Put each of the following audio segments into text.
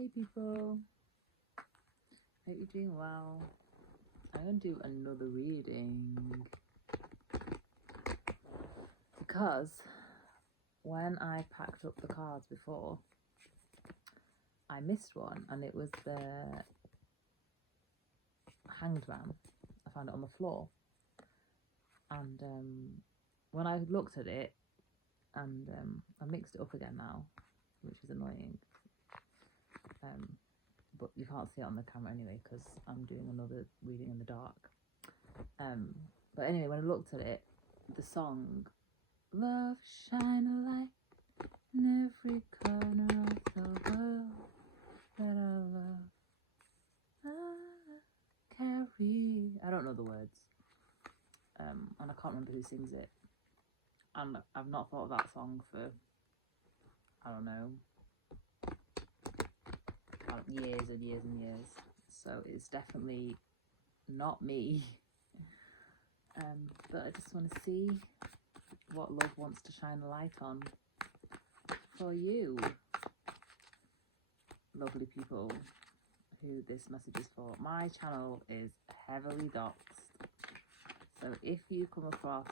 Hey people, hope you're doing well. I'm going to do another reading because when I packed up the cards before, I missed one, and it was the Hanged Man. I found it on the floor, and when I looked at it, and I mixed it up again now, which is annoying. But you can't see it on the camera anyway because I'm doing another reading in the dark. But anyway, when I looked at it, the song "Love Shine a Light in Every Corner of the World That I Love I Carry." I don't know the words, and I can't remember who sings it. And I've not thought of that song for, I don't know, years and years and years. So it's definitely not me. But I just want to see what love wants to shine a light on for you, lovely people who this message is for. My channel is heavily doxed, so if you come across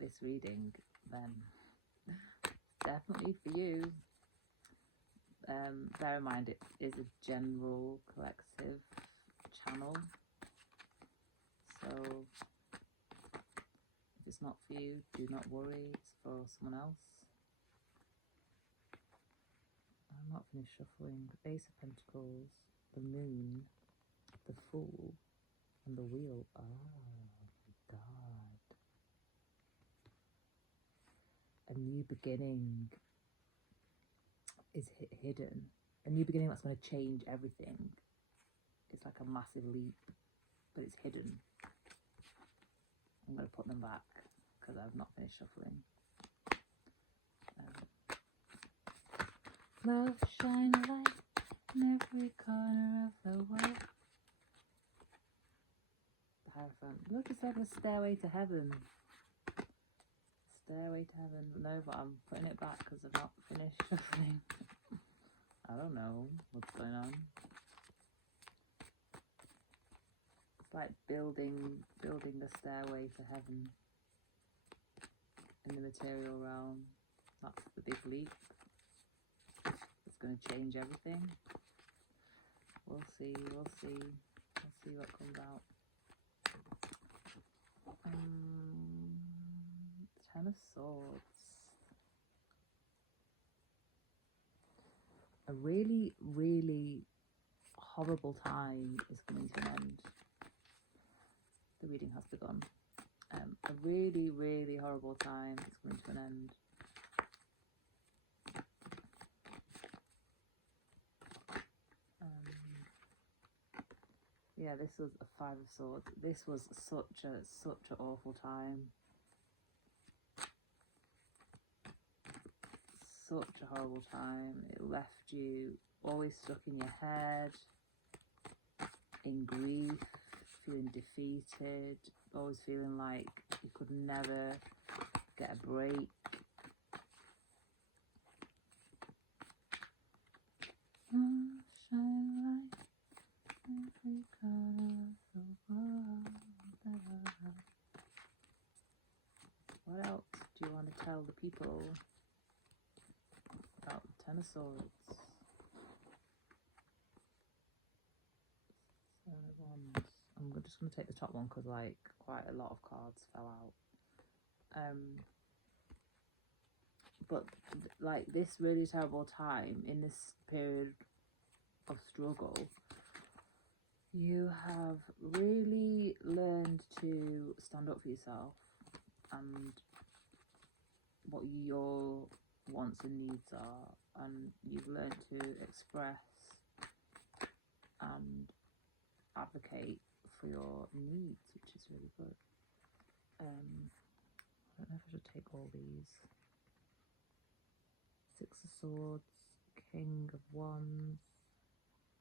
this reading, then it's definitely for you. Bear in mind, it is a general collective channel, so if it's not for you, do not worry, it's for someone else. I'm not finished shuffling. The Ace of Pentacles, the Moon, the Fool, and the Wheel. Oh my God. A new beginning is hidden. A new beginning that's going to change everything. It's like a massive leap, but it's hidden. I'm going to put them back because I've not finished shuffling. Love shine a light in every corner of the world. The Hierophant. Look, it's like a stairway to heaven. Stairway to heaven. No, but I'm putting it back because I've not finished shuffling. I don't know what's going on. It's like building a stairway to heaven in the material realm. That's the big leap. It's going to change everything. We'll see. We'll see what comes out. Ten of Swords. A really, really horrible time is coming to an end. The reading has begun. A really, really horrible time is coming to an end. Yeah, this was a Five of Swords. This was such an awful time. Such a horrible time. It left you always stuck in your head, in grief, feeling defeated, always feeling like you could never get a break. What else do you want to tell the people about the Ten of Swords? Seven of Wands. I'm just going to take the top one because like quite a lot of cards fell out. But like this really terrible time, in this period of struggle, you have really learned to stand up for yourself and what your wants and needs are, and you've learned to express and advocate for your needs, which is really good. I don't know if I should take all these. Six of Swords, King of Wands,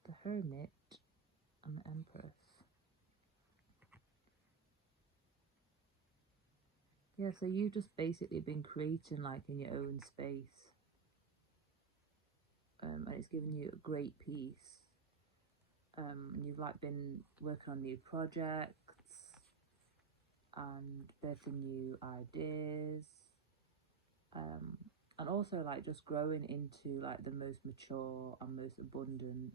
the Hermit, and the Empress. Yeah, so you've just basically been creating like in your own space. And it's given you a great peace. You've like been working on new projects and birthing new ideas, and also like just growing into like the most mature and most abundant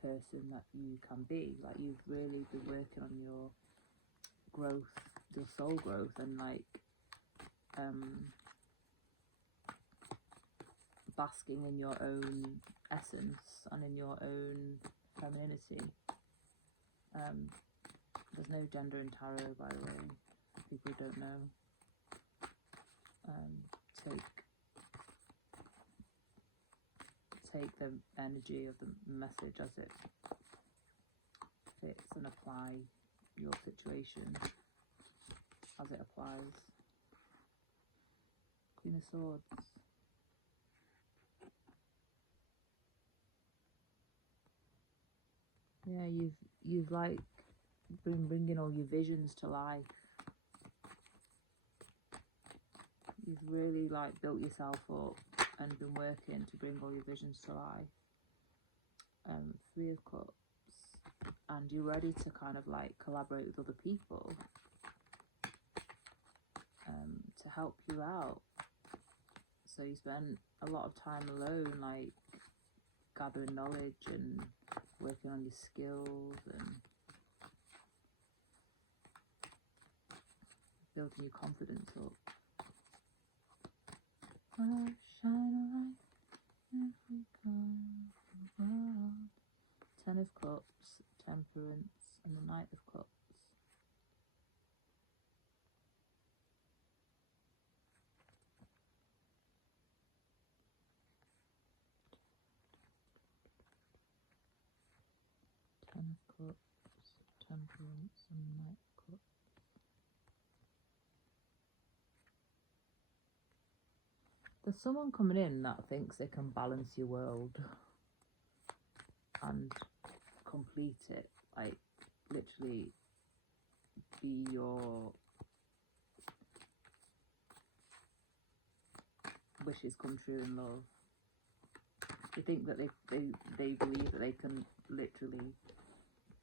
person that you can be. Like you've really been working on your growth, your soul growth, and like basking in your own essence and in your own femininity. There's no gender in tarot, by the way, people who don't know. Take the energy of the message as it fits and apply your situation as it applies. Queen of Swords. Yeah, you've like been bringing all your visions to life. You've really like built yourself up and been working to bring all your visions to life. 3 of Cups, and you're ready to kind of like collaborate with other people to help you out. So you spend a lot of time alone, like gathering knowledge and working on your skills and building your confidence up. Shine a light every world. 10 of Cups, Temperance, and the Knight of Cups. Temperance, and Knight of Cups. There's someone coming in that thinks they can balance your world and complete it, like literally be your wishes come true in love. They think that they believe that they can literally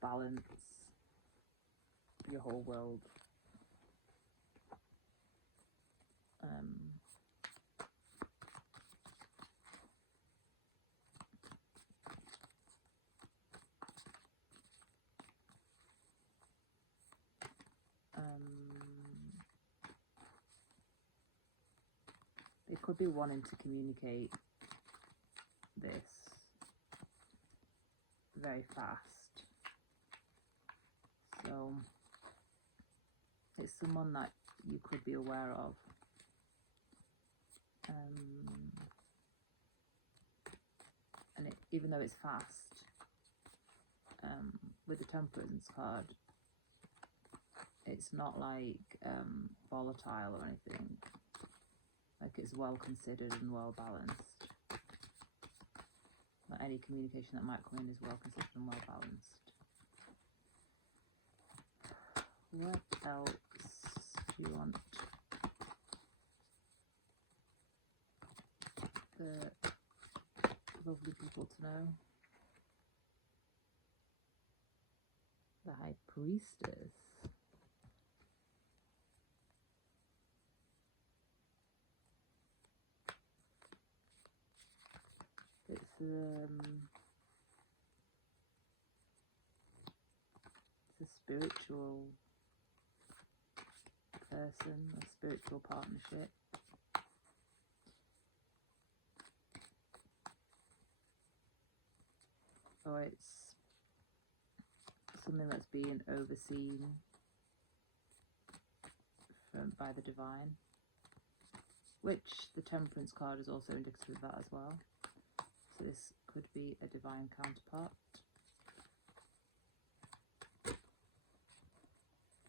balance your whole world. They could be wanting to communicate this very fast. So it's someone that you could be aware of. And even though it's fast, with the Temperance card, it's not like volatile or anything. Like it's well considered and well balanced. Like any communication that might come in is well considered and well balanced. What else do you want the lovely people to know? The High Priestess. It's a spiritual person, a spiritual partnership. Or it's something that's being overseen by the divine, which the Temperance card is also indicative of that as well. So this could be a divine counterpart,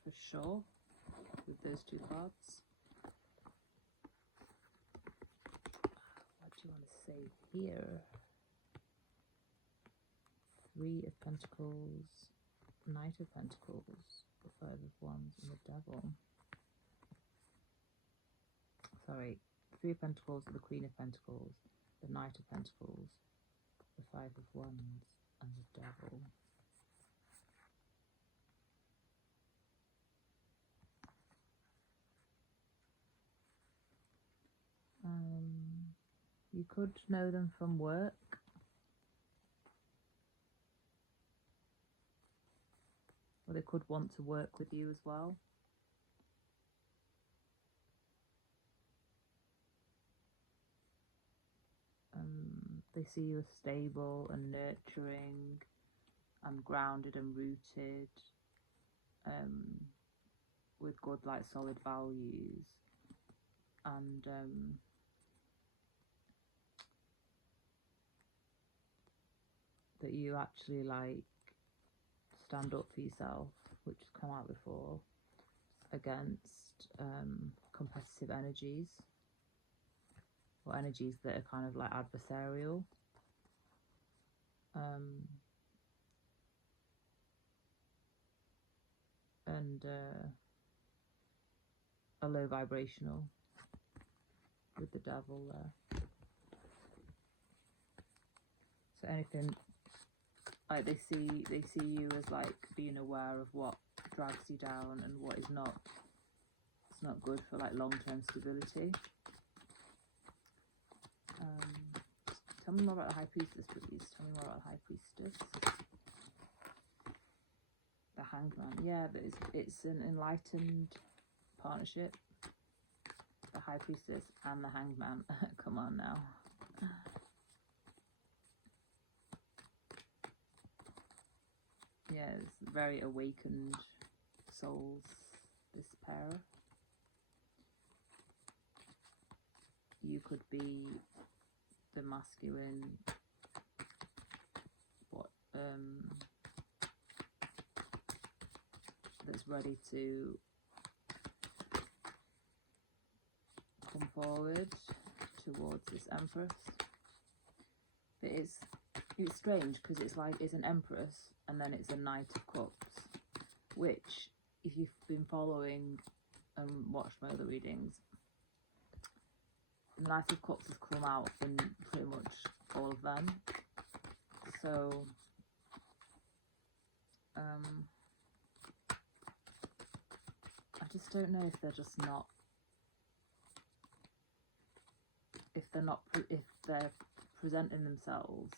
for sure, with those 2 cards. What do you want to say here? 3 of Pentacles, Knight of Pentacles, the 5 of Wands, and the Devil. Sorry, 3 of Pentacles, the Queen of Pentacles, the Knight of Pentacles, the 5 Five of Wands and the Devil. You could know them from work. Or they could want to work with you as well. They see you as stable and nurturing and grounded and rooted, with good, like, solid values, and that you actually, like, stand up for yourself, which has come out before, against competitive energies, or energies that are kind of like adversarial. And a low vibrational with the Devil there. So anything, like, they see you as, like, being aware of what drags you down and what is not. It's not good for, like, long-term stability. Tell me more about the High Priestess, please. Tell me more about the High Priestess. The Hanged Man. Yeah, but it's an enlightened partnership. The High Priestess and the Hanged Man. Come on now. Yeah, it's very awakened souls, this pair. You could be the masculine, that's ready to come forward towards this Empress. But it's strange because it's like it's an Empress and then it's a Knight of Cups, which, if you've been following and watched my other readings, the Knight of Cups has come out in pretty much all of them. So I just don't know if they're just not, if they're presenting themselves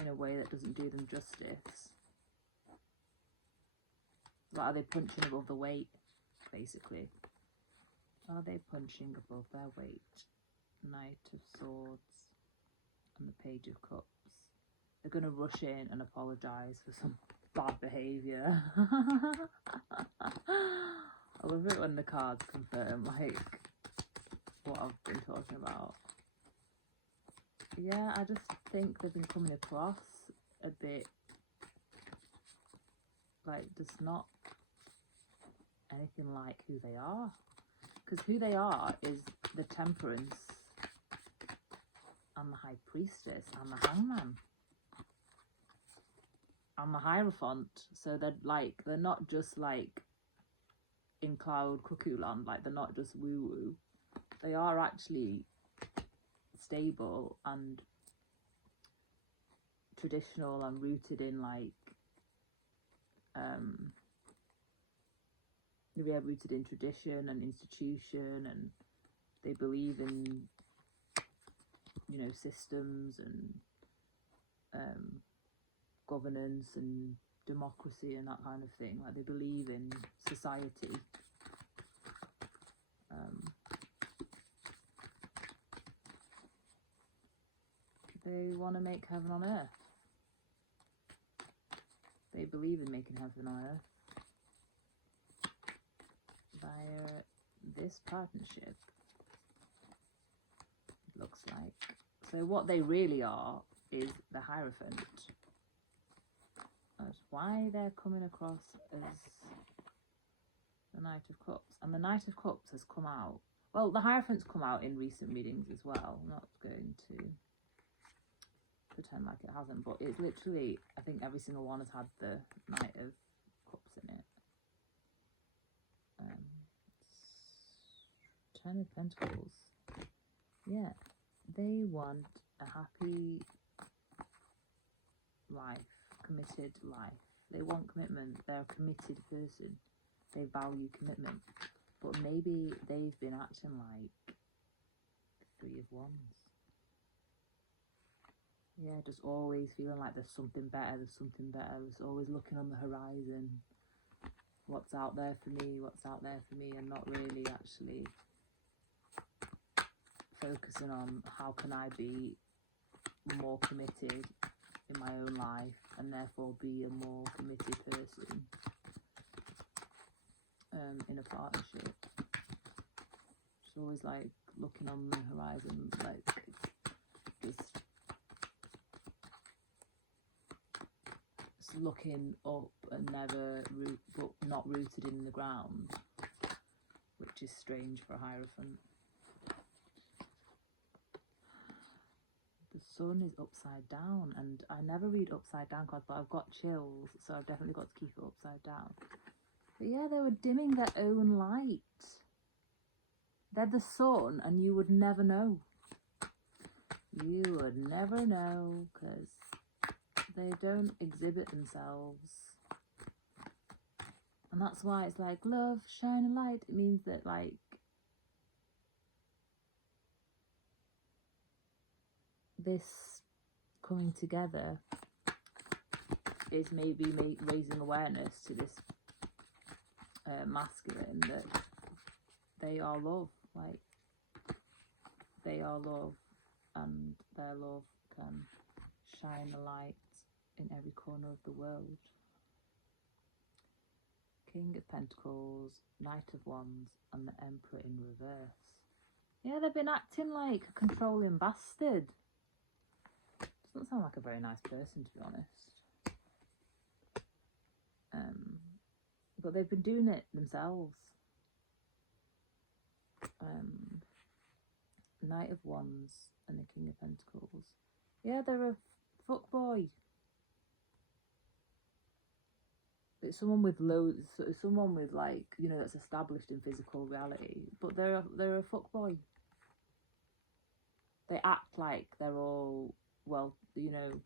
in a way that doesn't do them justice. Like, are they punching above the weight, basically? Are they punching above their weight? Knight of Swords and the Page of Cups. They're going to rush in and apologise for some bad behaviour. I love it when the cards confirm, like, what I've been talking about. Yeah, I just think they've been coming across a bit like just not anything like who they are. Because who they are is the Temperance and the High Priestess and the Hangman and the Hierophant. So they're not just like in cloud cuckoo land, like they're not just woo woo. They are actually stable and traditional and rooted in, like, rooted in tradition and institution, and they believe in, systems and governance and democracy and that kind of thing. Like, they believe in society. They want to make heaven on earth. They believe in making heaven on earth via this partnership, it looks like. So what they really are is the Hierophant. That's why they're coming across as the Knight of Cups. And the Knight of Cups has come out. Well, the Hierophant's come out in recent readings as well. I'm not going to pretend like it hasn't, but it's literally, I think every single one has had the Knight of Cups in it. Ten of Pentacles. Yeah, they want a happy committed life. They want commitment. They're a committed person. They value commitment. But maybe they've been acting like Three of Wands. Yeah, just always feeling like there's something better, There's always looking on the horizon. What's out there for me, and not really actually focusing on how can I be more committed in my own life and therefore be a more committed person in a partnership. It's always like looking on the horizon, like just looking up and never but not rooted in the ground, which is strange for a Hierophant. The sun is upside down, and I never read upside down cards, but I've got chills, so I've definitely got to keep it upside down. But yeah, they were dimming their own light. They're the sun, and you would never know. You would never know, because they don't exhibit themselves. And that's why it's like, love, shine a light. It means that, like, this coming together is maybe raising awareness to this masculine that they are love. Like, they are love, and their love can shine a light in every corner of the world. King of Pentacles, Knight of Wands, and the Emperor in reverse. Yeah, they've been acting like a controlling bastard. Doesn't sound like a very nice person, to be honest. But they've been doing it themselves. Knight of Wands and the King of Pentacles. Yeah, they're a fuckboy. It's someone with loads, someone with, like, you know, that's established in physical reality. But they're a fuckboy. They act like they're all, well, you know,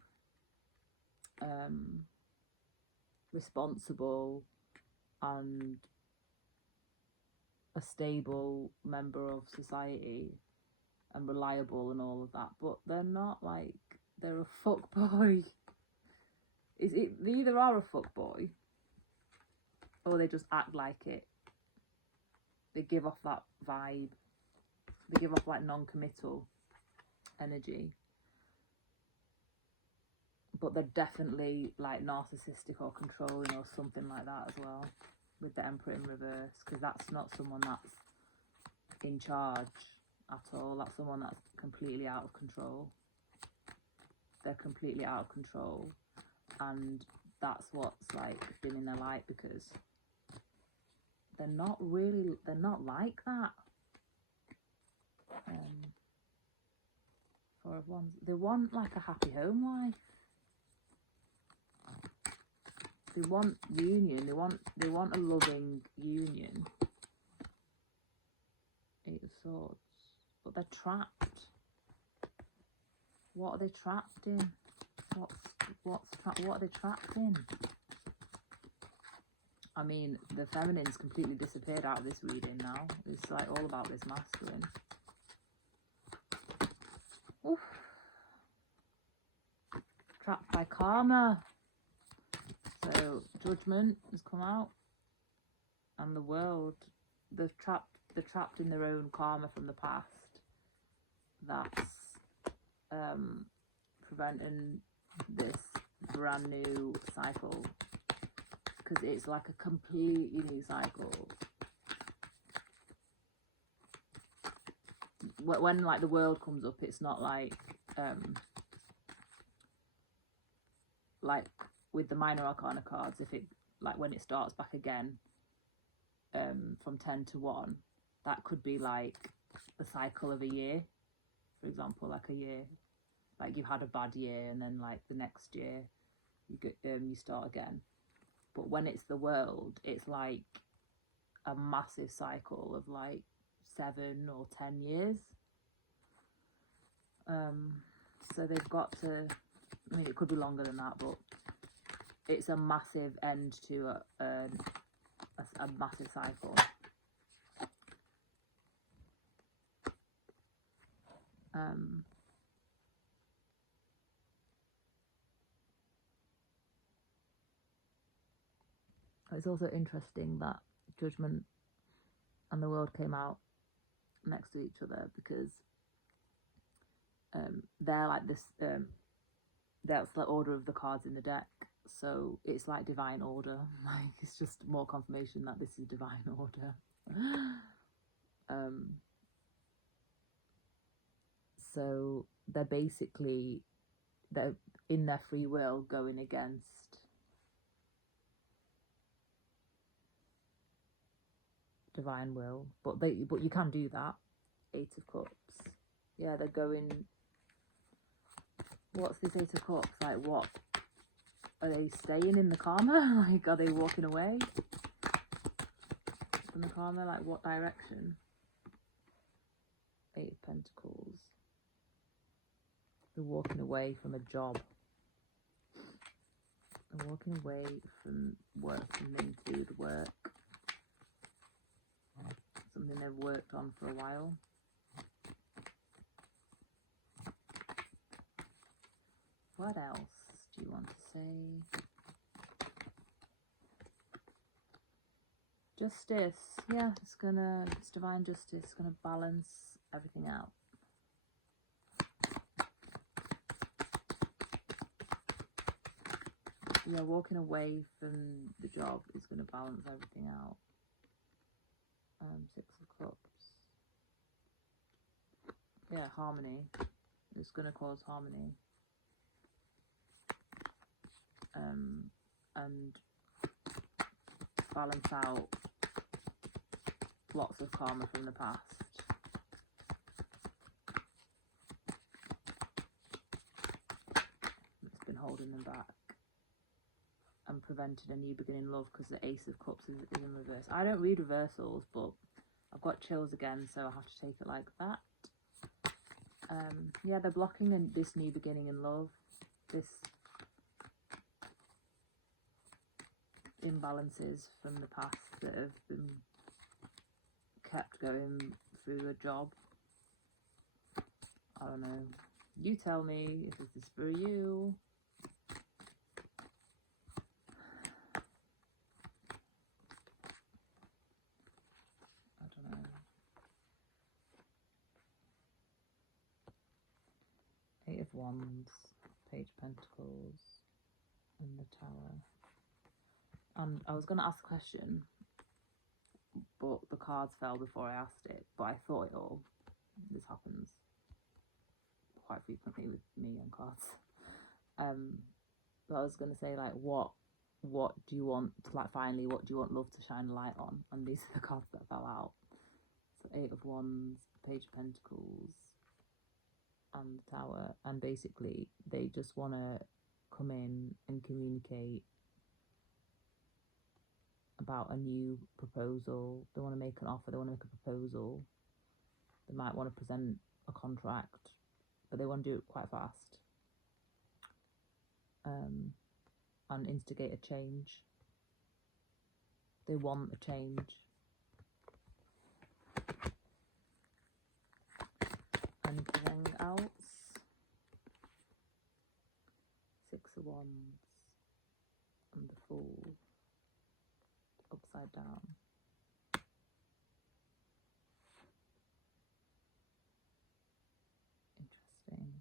responsible and a stable member of society and reliable and all of that, but they're not. Like, they're a fuckboy. They either are a fuckboy or they just act like it. They give off that vibe. They give off, like, non-committal energy. But they're definitely, like, narcissistic or controlling or something like that as well, with the Emperor in reverse, because that's not someone that's in charge at all. That's someone that's completely out of control. They're completely out of control, and that's what's, like, been in their light, because they're not like that. Four of Wands. They want, like, a happy home life. They want union. They want a loving union. Eight of Swords. But they're trapped. What are they trapped in? What are they trapped in? I mean, the feminine's completely disappeared out of this reading now. It's, like, all about this masculine. Oof. Trapped by karma. So Judgment has come out, and the world, they're trapped in their own karma from the past. That's preventing this brand new cycle, because it's like a completely new cycle. When, like, the world comes up, it's not like with the minor arcana cards, if it, like, when it starts back again from 10 to 1, that could be like the cycle of a year, for example. Like, a year, like, you've had a bad year, and then, like, the next year you start again. But when it's the world, it's like a massive cycle of, like, 7 or 10 years. So they've got to, I mean, it could be longer than that, but it's a massive end to a massive cycle. It's also interesting that Judgment and the World came out next to each other, because they're like this, that's the order of the cards in the deck, so it's like divine order. Like, it's just more confirmation that this is divine order. So they're in their free will going against divine will, but you can do that. 8 of Cups. Yeah, they're going. What's this 8 of Cups? Like, what? Are they staying in the karma? Like, are they walking away from the karma? Like, what direction? 8 of Pentacles. They're walking away from a job. They're walking away from work, something to do with work. Something they've worked on for a while. What else do you want to say? Justice. Yeah, it's divine justice. It's gonna balance everything out. Yeah, walking away from the job is gonna balance everything out. 6 of Cups. Yeah, harmony. It's gonna cause harmony. And balance out lots of karma from the past. It's been holding them back and prevented a new beginning love, because the Ace of Cups is in reverse. I don't read reversals, but I've got chills again, so I have to take it like that. Yeah, they're blocking this new beginning in love. This imbalances from the past that have been kept going through a job. I don't know. You tell me if this is for you. I don't know. 8 of Wands, Page of Pentacles, and the Tower. And I was going to ask a question, but the cards fell before I asked it. But I thought it all. This happens quite frequently with me and cards. But I was going to say, like, what do you want, like, finally, what do you want love to shine a light on? And these are the cards that fell out. So 8 of Wands, Page of Pentacles, and the Tower. And basically, they just want to come in and communicate about a new proposal. They want to make an offer, they want to make a proposal. They might want to present a contract, but they want to do it quite fast. And instigate a change. They want a change. Anything else? 6 of Wands and the Fool. Upside down. Interesting.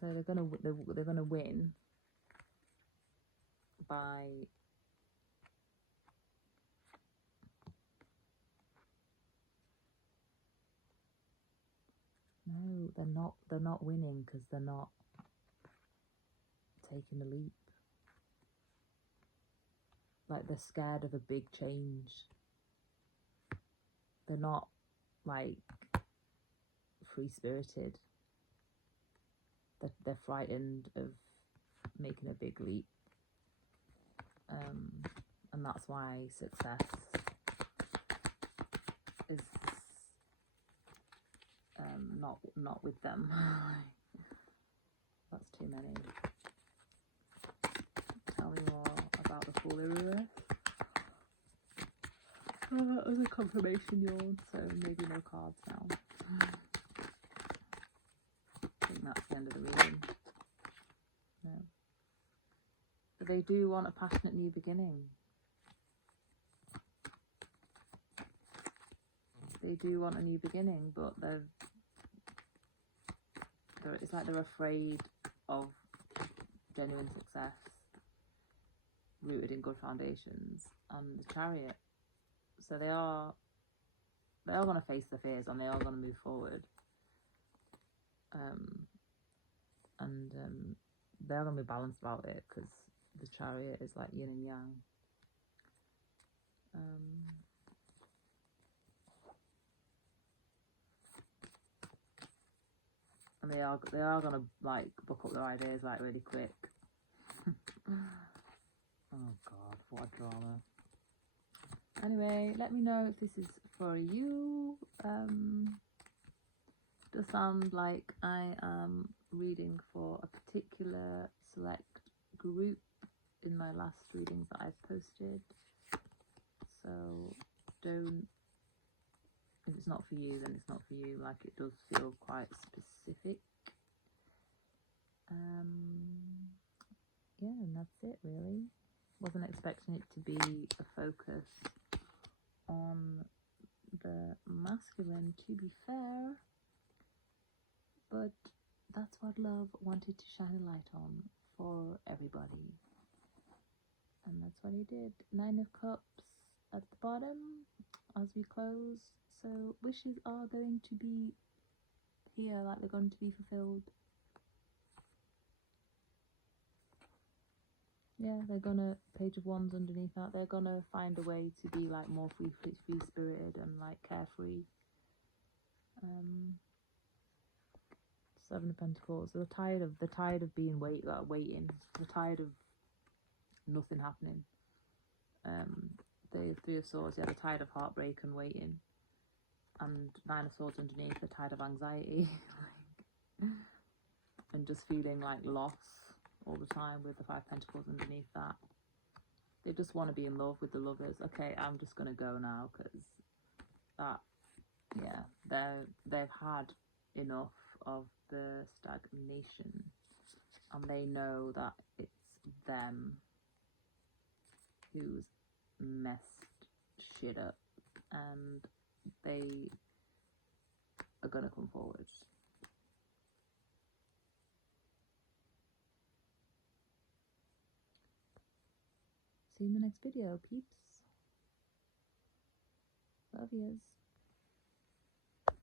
So they're gonna win by no, they're not winning, because they're not taking the leap. Like, they're scared of a big change. They're not, like, free-spirited. They're frightened of making a big leap. And that's why success is not with them. That's too many. Tell me more about the theyre. That was a confirmation yawn, so maybe no cards now. I think that's the end of the reading. No. But they do want a passionate new beginning. They do want a new beginning, but it's like they're afraid of genuine success rooted in good foundations and the Chariot. So they are going to face the fears and they are going to move forward. And they're going to be balanced about it, because the Chariot is like yin and yang. And they are going to like book up their ideas like really quick. Oh god, what a drama. Anyway, let me know if this is for you. Does sound like I am reading for a particular select group in my last readings that I've posted. So don't, if it's not for you, then it's not for you. Like, it does feel quite specific. Yeah, and that's it really. Wasn't expecting it to be a focus on the masculine, to be fair, but that's what love wanted to shine a light on for everybody, and that's what he did. 9 of Cups at the bottom as we close. So wishes are going to be here, like they're going to be fulfilled. Yeah, they're gonna, Page of Wands underneath that, they're gonna find a way to be like more free-spirited and like carefree. 7 of Pentacles. So they're tired of being waiting. They're tired of nothing happening. The 3 of Swords, yeah, they're tired of heartbreak and waiting. And 9 of Swords underneath, they're tired of anxiety. And just feeling like loss all the time, with the 5 Pentacles underneath that. They just want to be in love with the Lovers. Okay, I'm just gonna go now, because that, yeah, they've had enough of the stagnation, and they know that it's them who's messed shit up, and they are gonna come forward. See you in the next video, peeps. Love yous.